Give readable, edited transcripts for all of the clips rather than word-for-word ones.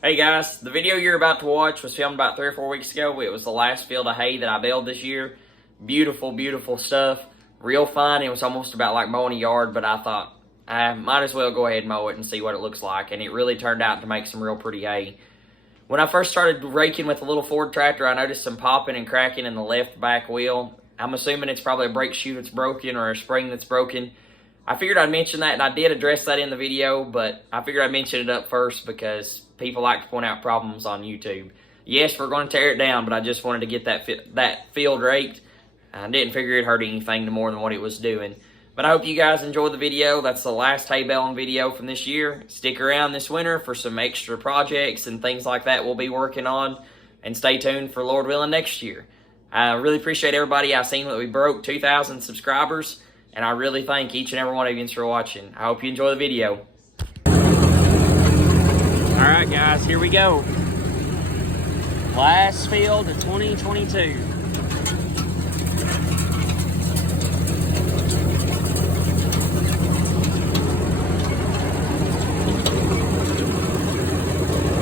Hey guys, the video you're about to watch was filmed about 3 or 4 weeks ago. It was the last field of hay that I baled this year. Beautiful, beautiful stuff. Real fine. It was almost about like mowing a yard, but I thought I might as well go ahead and mow it and see what it looks like. And it really turned out to make some real pretty hay. When I first started raking with the little Ford tractor, I noticed some popping and cracking in the left back wheel. I'm assuming it's probably a brake shoe that's broken or a spring that's broken. I figured I'd mention that, and I did address that in the video, but I figured I'd mention it up first because people like to point out problems on YouTube. Yes, we're going to tear it down, but I just wanted to get that field raked. I didn't figure it hurt anything more than what it was doing. But I hope you guys enjoyed the video. That's the last hay baling video from this year. Stick around this winter for some extra projects and things like that we'll be working on. And stay tuned for Lord willing next year. I really appreciate everybody. I've seen that we broke 2,000 subscribers. And I really thank each and every one of you for watching. I hope you enjoy the video. Alright guys, here we go. Last field of 2022.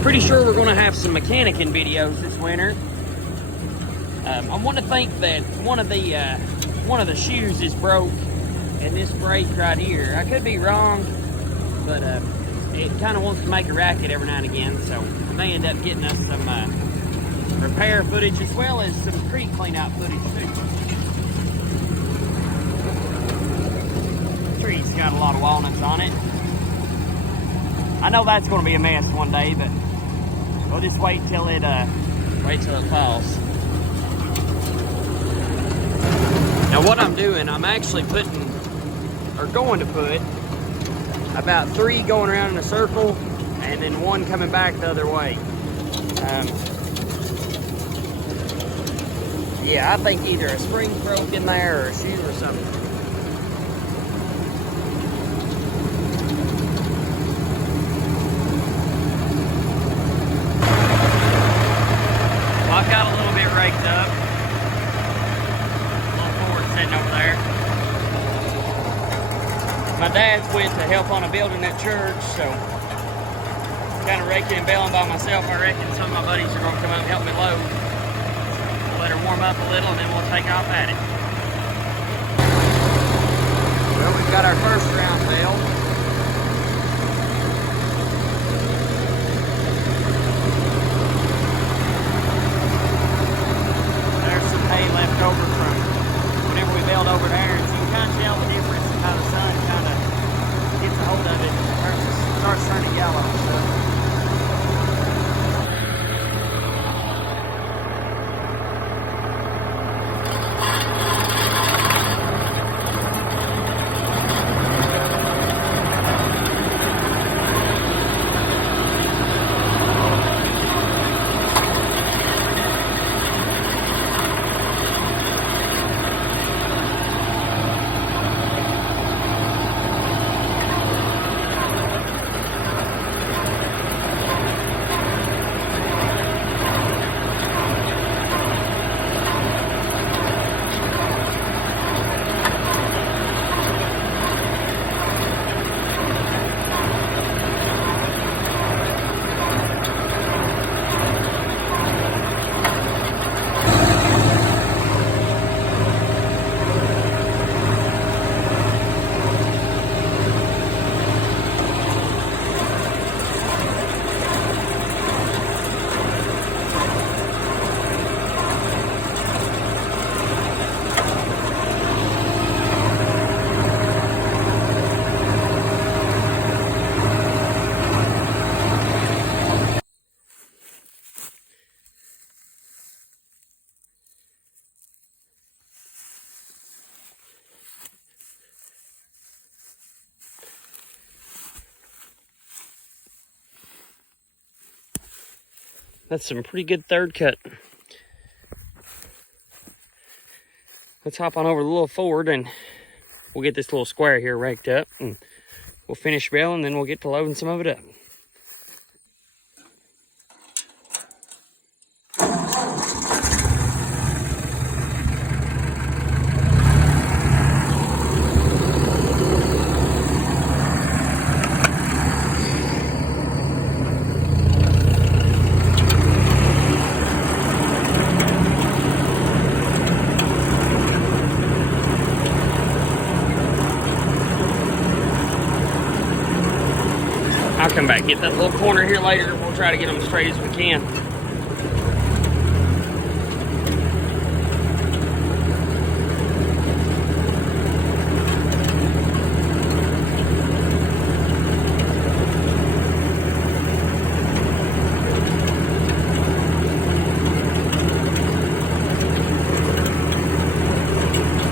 Pretty sure we're going to have some mechanicking videos this winter. I want to think that one of the shoes is broke in this brake right here. I could be wrong, but it kind of wants to make a racket every now and again, so I may end up getting us some repair footage as well as some creek clean-out footage too. The tree's got a lot of walnuts on it. I know that's going to be a mess one day, but we'll just wait till it falls. Now what I'm doing, I'm actually going to put about 3 going around in a circle and then 1 coming back the other way. Yeah, I think either a spring broke in there or a shoe or something. Well, I've got a little bit raked up. Sitting over there. My dad's went to help on a building at church, so kind of raking and baling by myself. I reckon some of my buddies are going to come up and help me load. We'll let her warm up a little and then we'll take off at it. Well, we've got our first round baled. There's some hay left over from whenever we bailed over there, and so you can kind of tell the difference in how the sun kind of gets a hold of it and starts turning yellow. So. That's some pretty good third cut. Let's hop on over the little Ford and we'll get this little square here raked up and we'll finish baling, then we'll get to loading some of it up. come back, get that little corner here later. We'll try to get them as straight as we can.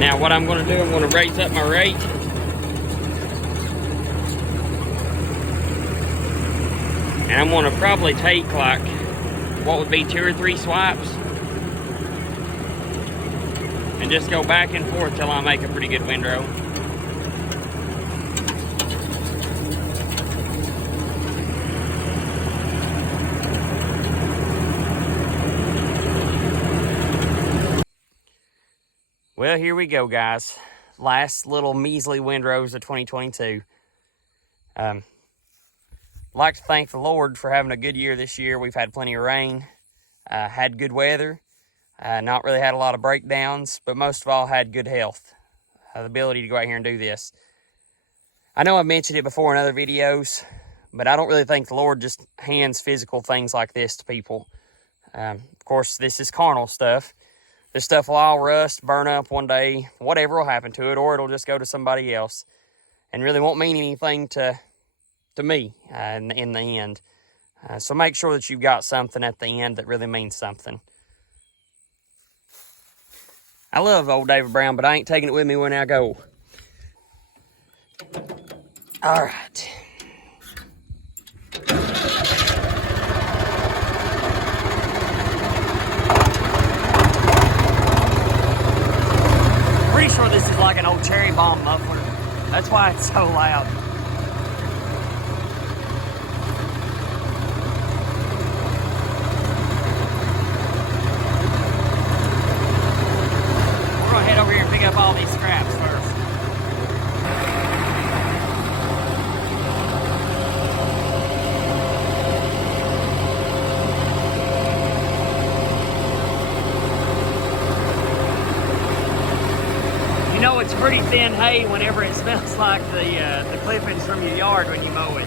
Now what I'm going to do, I'm going to raise up my rake. And I'm going to probably take like, what would be 2 or 3 swipes. And just go back and forth till I make a pretty good windrow. Well, here we go, guys. Last little measly windrows of 2022. I'd like to thank the Lord for having a good year this year. We've had plenty of rain, had good weather, not really had a lot of breakdowns, but most of all had good health, the ability to go out here and do this. I know I've mentioned it before in other videos, but I don't really think the Lord just hands physical things like this to people. Of course, this is carnal stuff. This stuff will all rust, burn up one day, whatever will happen to it, or it'll just go to somebody else and really won't mean anything to me in the end. So make sure that you've got something at the end that really means something. I love old David Brown, but I ain't taking it with me when I go. All right. Pretty sure this is like an old cherry bomb muffler. That's why it's so loud. We're gonna head over here and pick up all these scraps first. You know it's pretty thin hay whenever it smells like the clippings from your yard when you mow it.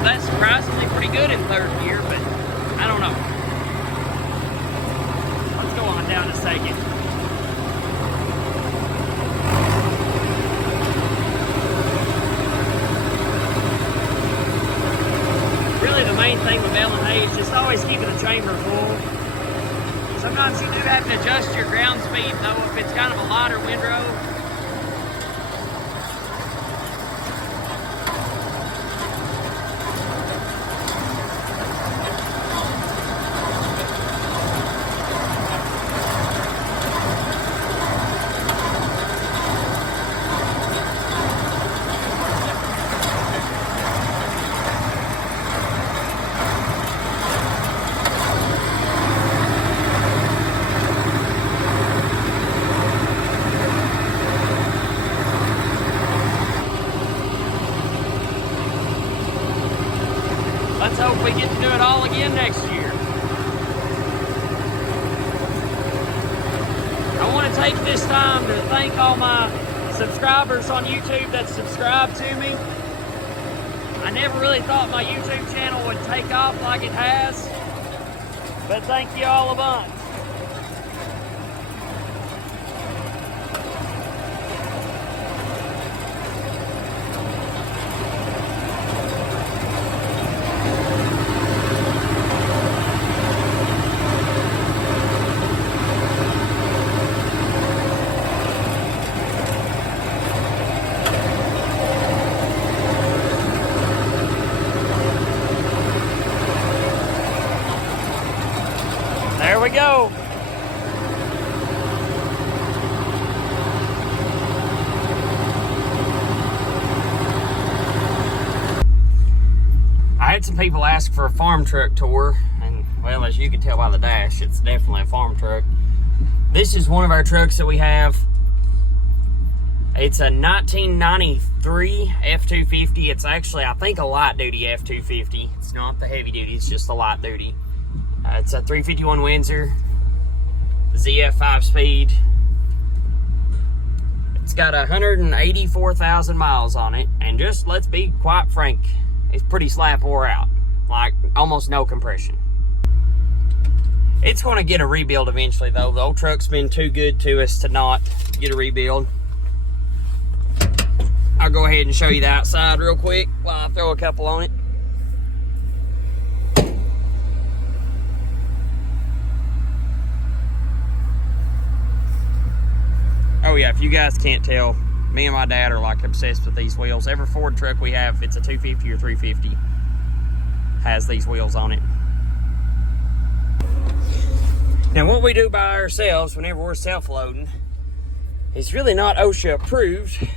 That's surprisingly pretty good in third gear, but I don't know. Let's go on down to second. Really the main thing with baling hay is just always keeping the chamber full. Sometimes you do have to adjust your ground speed though if it's kind of a lighter windrow. take this time to thank all my subscribers on YouTube that subscribe to me. I never really thought my YouTube channel would take off like it has, but thank you all a bunch. There we go. I had some people ask for a farm truck tour, and well, as you can tell by the dash, it's definitely a farm truck. This is one of our trucks that we have. It's a 1993 F-250. It's actually, I think, a light duty F-250. It's not the heavy duty, it's just the light duty. It's a 351 Windsor, ZF 5-speed. It's got 184,000 miles on it, and just let's be quite frank, it's pretty slap wore out, like almost no compression. It's going to get a rebuild eventually, though. The old truck's been too good to us to not get a rebuild. I'll go ahead and show you the outside real quick while I throw a couple on it. Oh yeah, if you guys can't tell, me and my dad are like obsessed with these wheels. Every Ford truck we have, if it's a 250 or 350, has these wheels on it. Now what we do by ourselves whenever we're self-loading, it's really not OSHA approved,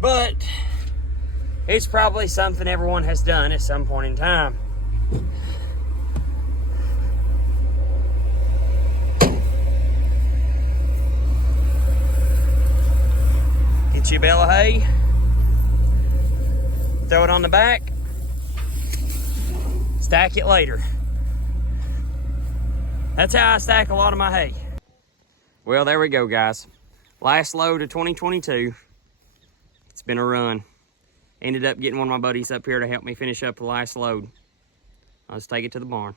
but it's probably something everyone has done at some point in time. Get you a bale of hay, throw it on the back, stack it later. That's how I stack a lot of my hay. Well, there we go, guys. Last load of 2022. It's been a run. Ended up getting one of my buddies up here to help me finish up the last load. I'll just take it to the barn.